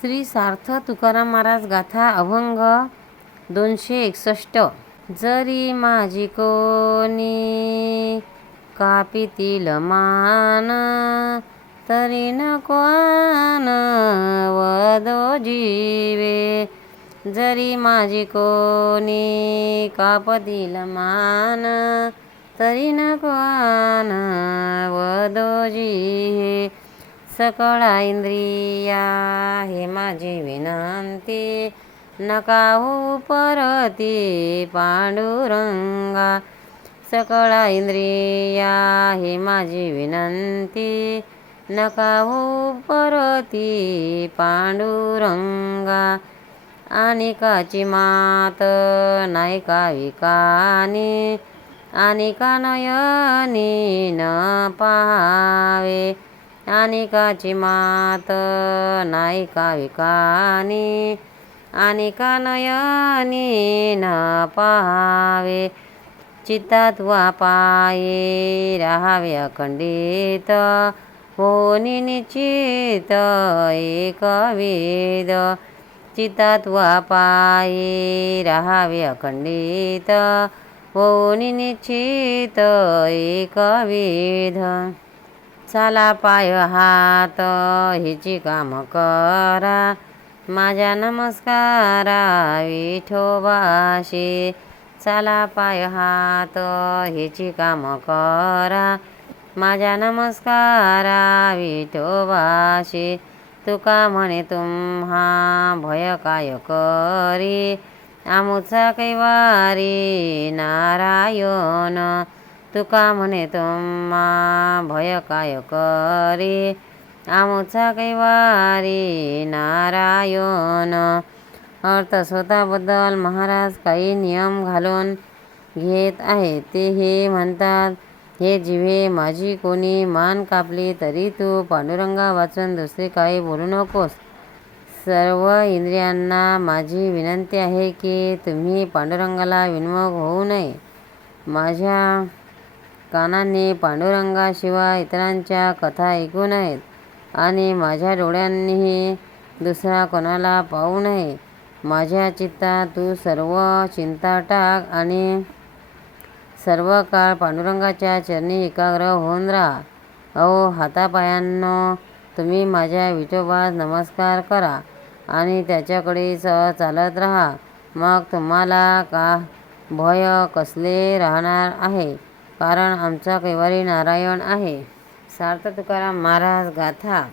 श्री सार्थ तुकाराम महाराज गाथा अभंग दोनशे एकसष्ट. जरी माझी कोणी कापितील मान तरी नको वदो जीवे. जरी माझी कोणी कापतील मान तरी नको वदो जीवे. सकळा इंद्रिया हे माझी विनंती नका हो परती पांडुरंगा सकळा इंद्रिया हे माझी विनंती नका हो परती पांडुरंगा आणि काची मात नाही अनिकाची मात नायिका विकानी? अनिका नयनी न पाहावे? चित्तात वापाये राहावे अखंडित. होनी निश्चित एक वेद. चित्तात वापाये राहावे अखंडित. होनी निश्चित एक वेद. चाला पाय हात हिची काम करा. माझ्या नमस्कारा विठोबाशी चाला पाय हात हिची काम करा. माझ्या नमस्कारा विठोबाशी तुका म्हणे तुम्हा भय काय करी? आमुचा कैवारी नारायण. तुका म्हणे तुम्हा भय काय करी? आमचा कैवारी नारायण. अर्थ स्वतःबद्दल महाराज काही नियम घालून घेत आहे ते हे म्हणतात हे जिवे माझी कोणी मान कापली तरी तू पांडुरंगा वाचून दुसरे काही बोलू नकोस. सर्व इंद्रियांना माझी विनंती आहे की तुम्ही पांडुरंगाला विनमोग होऊ नये. माझ्या कानांनी पांडुरंगाशिवाय इतरांच्या कथा ऐकू नयेत आणि माझ्या डोळ्यांनीही दुसरा कोणाला पाहू नये. माझ्या चित्ता तू सर्व चिंता टाक आणि सर्व काळ पांडुरंगाच्या चरणी एकाग्र होऊन राहा. अहो हातापायांनो तुम्ही माझ्या विठोबास नमस्कार करा आणि त्याच्याकडे च चालत राहा. मग तुम्हाला का भय कसले राहणार आहे? कारण आमचा कैवारी नारायण आहे. सार्थ तुकाराम महाराज गाथा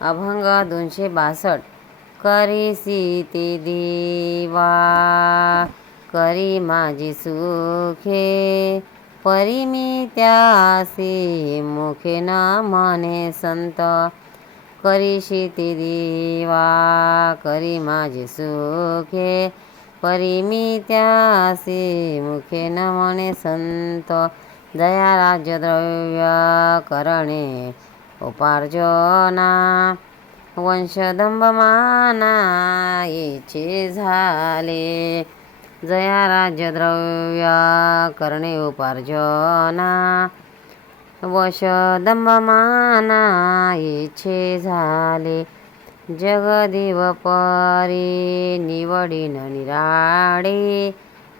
अभंग दोनशे बासष्ट. करी सीते देवा करी माझी सुखे. परी मी त्यासी मुखे न म्हणे संत. करी शीती देवा करी माझे सुखे. परी मी त्यासी मुखे न म्हणे संत. जया राज्यद्रव्य करणे उपार्जना वंशदंभमाना येचे झाले. जया राज्यद्रव्य करणे उपार्जना वशदंभमाना इच्छे झाले. जगदेव परी निवडीन निराडे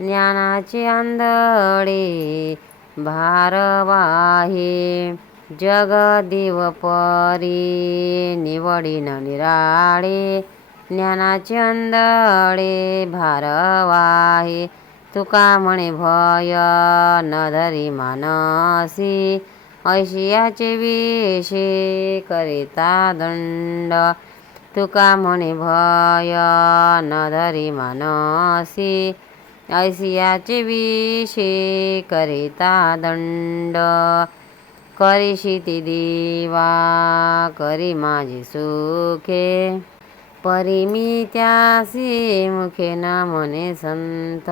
ज्ञानाचे आंधळे भारवाहे जगदेव परी निवडीन निराळे ज्ञानाचे अंधळे भारवाहे तुका म्हणे भय न धरी मानसी ऐशियाचे विषे करिता दंड तुका म्हणे भय ऐसियाचे ऐशियाचे विषे करिता दंड करी देवा करी माझी सुखे. परी मी त्यासी मुखे ना म्हणे संत.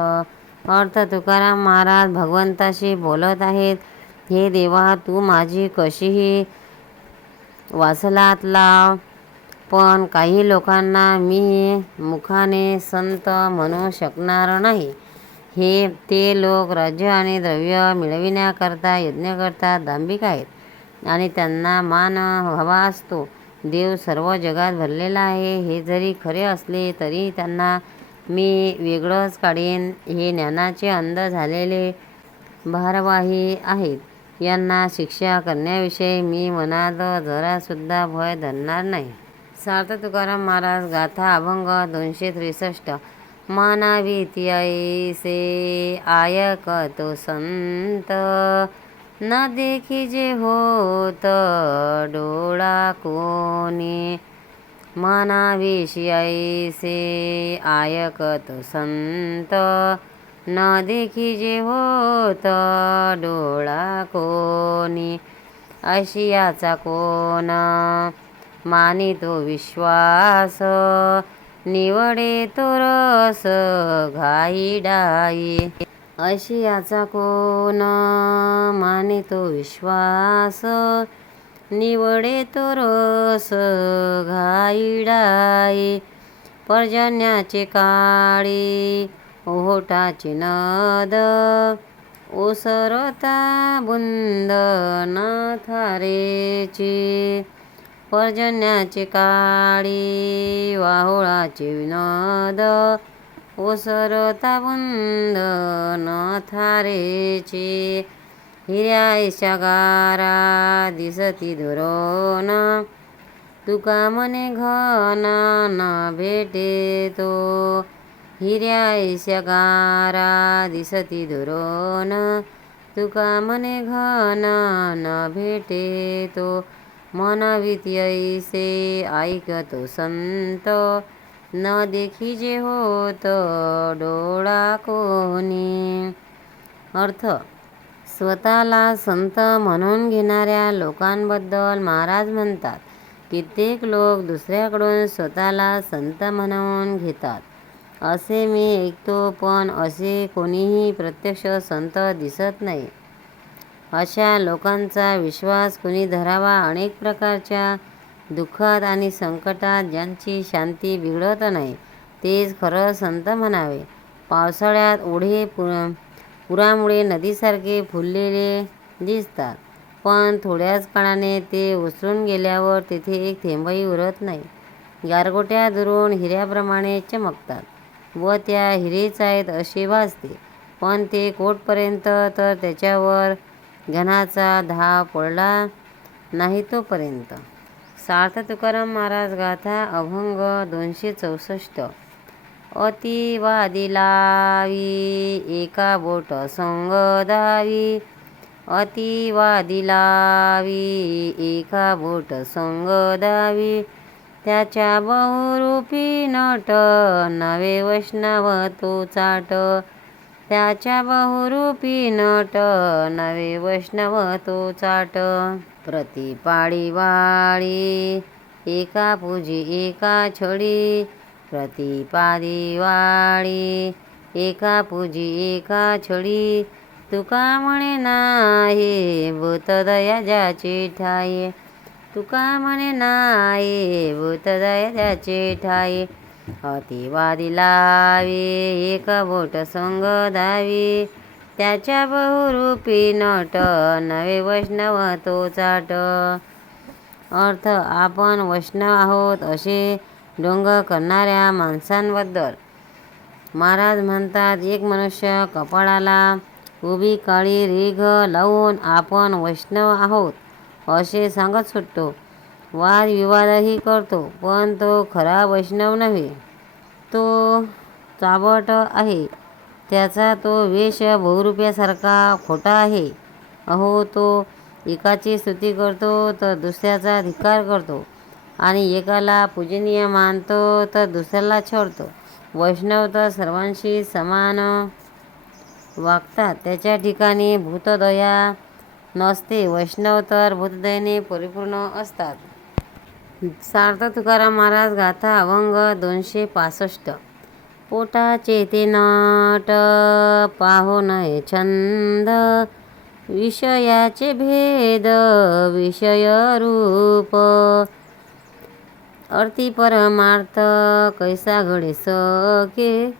अर्थ तुकाराम महाराज भगवंताशी बोलत आहेत. हे देवा तू माझी कशीही वासलात लाव. पण काही लोकांना मी मुखाने संत म्हणू शकणार नाही. हे ते लोक राज्य आणि द्रव्य मिळविण्याकरता यज्ञ करतात दांभिक आहेत आणि त्यांना मान हवा असतो. देव सर्व जगात भरलेला आहे. हे जरी खरे असले तरी त्यांना मी वेगळंच काढेन. हे ज्ञानाचे अंध झालेले भारवाही आहेत. यांना शिक्षा करण्याविषयी मी मनात जरासुद्धा भय धरणार नाही. सार्थ तुकाराम महाराज गाथा अभंग दोनशे त्रेसष्ट. मानावी ती ऐसे आयकतो संत। न देखी जे होत डोळा कोणी मानाविषयी ऐसे आयकत संत। न देखी जे होत डोळा कोणी आशियाचा कोण मानितो विश्वास। निवडे तो रस घाई डाई. आशियाचा कोण मानितो विश्वास? निवडे तो रस घाईडाई पर्जन्याचे काळी ओहोटाचे नद. ओसरता बुंद थारेची पर्जन्याचे काळी वाहोळाचे विनोद ओसरता बुंद थारेची हिऱ्या गारा दिसती धुरोन तुका मने घन न भेटे तो हिऱ्या गारा दिसती धुरोन तुका मने घन न भेटे तो मन ऐसे ऐकतो संत न देखी जे होत डोळा कोणी अर्थ स्वतःला संत म्हणून घेणाऱ्या लोकांबद्दल महाराज म्हणतात कित्येक लोक दुसऱ्याकडून स्वतःला संत म्हणवून घेतात असे मी ऐकतो पण असे कोणीही प्रत्यक्ष संत दिसत नाही अशा लोकांचा विश्वास कुणी धरावा? अनेक प्रकारच्या दुःखात आणि संकटात ज्यांची शांती बिघडत नाही तेच खरं संत म्हणावे. पावसाळ्यात ओढे पु पुरामुळे नदीसारखे फुललेले दिसतात पण थोड्याच काळाने ते उसळून गेल्यावर तेथे एक थेंबही उरत नाही. गारगोट्या दुरून हिऱ्याप्रमाणे चमकतात व त्या हिरेच आहेत असे वाजते पण ते कोटपर्यंत तर त्याच्यावर घनाचा धाव पडला नाही तोपर्यंत. सार्थ तुकाराम महाराज गाथा अभंग दोनशे चौसष्ट. अतिवादी लावी एका बोट संग दावी अतिवादी लावी एका बोट संग दावी त्याच्या बहुरूपी नट नवे वैष्णव तो चाट. त्याच्या बहुरूपी नट नवे वैष्णव तो चाट. प्रतिपाळी वाळी एका पूजी एका छडी प्रतिपादी वाळी एका पूजी एका छडी तुका म्हणे नाही भूतदया ज्याचे ज्याची ठाई. तुका म्हणे नाही भूतदया ज्याचे ज्याची ठाई. अतिवादी लावी एक बोट संग दावी त्याच्या बहुरूपी नट नवे वैष्णव तो चाट. अर्थ आपण वैष्णव आहोत असे ढोंग करणाऱ्या माणसांबद्दल. महाराज म्हणतात एक मनुष्य कपाळाला उभी काळी रिघ लावून आपण वैष्णव आहोत असे सांगत सुटतो. वादविवादही करतो पण तो खरा वैष्णव नव्हे. तो चाबट आहे. त्याचा तो वेश बहुरुप्यासारखा खोटा आहे. अहो तो एकाची स्तुती करतो तर दुसऱ्याचा धिक्कार करतो. आणि एकाला पूजनीय मानतो तर दुसऱ्याला छोडतो. वैष्णव तर सर्वांशी समान वागतात. त्याच्या ठिकाणी भूतदया नसते. वैष्णव तर भूतदयेने परिपूर्ण असतात. सार्थ तुकाराम महाराज गाथा अभंग दोनशे पासष्ट. पोटाचे ते नट पाहो नये छंद. विषयाचे भेद विषय रूप. अर्थी परमार्थ कैसा घडे सके?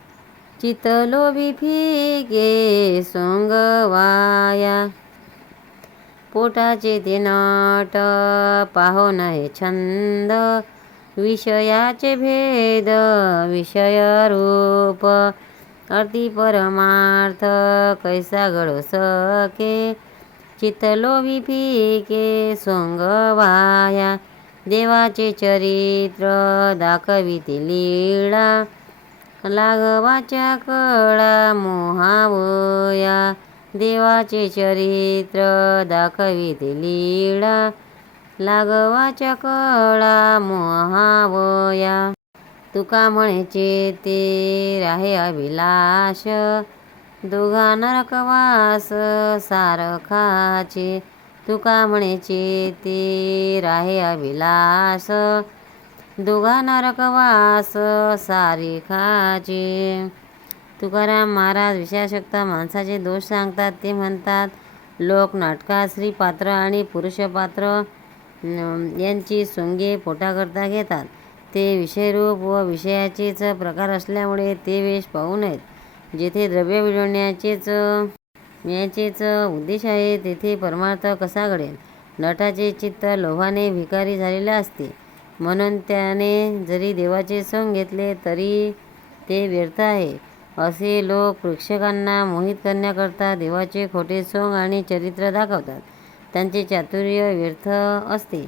चितलो फिके सोंगवाया पोटाचे ते नट पाहो नये छंद विषयाचे भेद विषय रूप अति परमार्थ कैसा घडो सके चितलो विफिके सोंग वाया देवाचे चरित्र दाखविते लीळा लागवाच्या कळा मोहावया देवाचे चरित्र दाखविते लीळा. लागवाच्या कळा मोहावया. तुका म्हणे चेते राहे अभिलाष. दोघा नरकवास सारखाचे. तुका म्हणे चेते राहे अभिलाष. दोघा नरकवास सारिखाचे. तुकाराम महाराज विषयाशक्त माणसाचे दोष सांगतात. ते म्हणतात लोक नाटकात स्त्री पात्र आणि पुरुषपात्र यांची सोंगे पोटाकरता घेतात. ते विषयरूप व विषयाचेच प्रकार असल्यामुळे ते वेश पाहू नयेत. जेथे द्रव्य मिळवण्याचेच याचेच उद्देश आहे तेथे परमार्थ कसा घडेल? नटाचे चित्त लोभाने भिकारी झालेले असते. म्हणून त्याने जरी देवाचे सोंग घेतले तरी ते व्यर्थ आहे. असे लोक प्रेक्षकांना मोहित करण्याकरता देवाचे खोटे सोंग आणि चरित्र दाखवतात. त्यांचे चातुर्य व्यर्थ असते.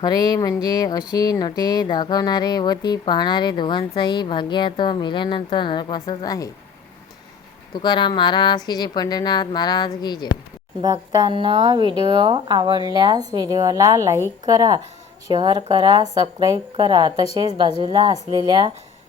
खरे म्हणजे अशी नटे दाखवणारे व ती पाहणारे दोघांचाही भाग्यात मेल्यानंतर नरकवासच आहे. तुकाराम महाराज की जय. पंढरनाथ महाराज की जय. भक्तांना व्हिडिओ आवडल्यास व्हिडिओला लाईक करा शेअर करा सबस्क्राईब करा. तसेच बाजूला असलेल्या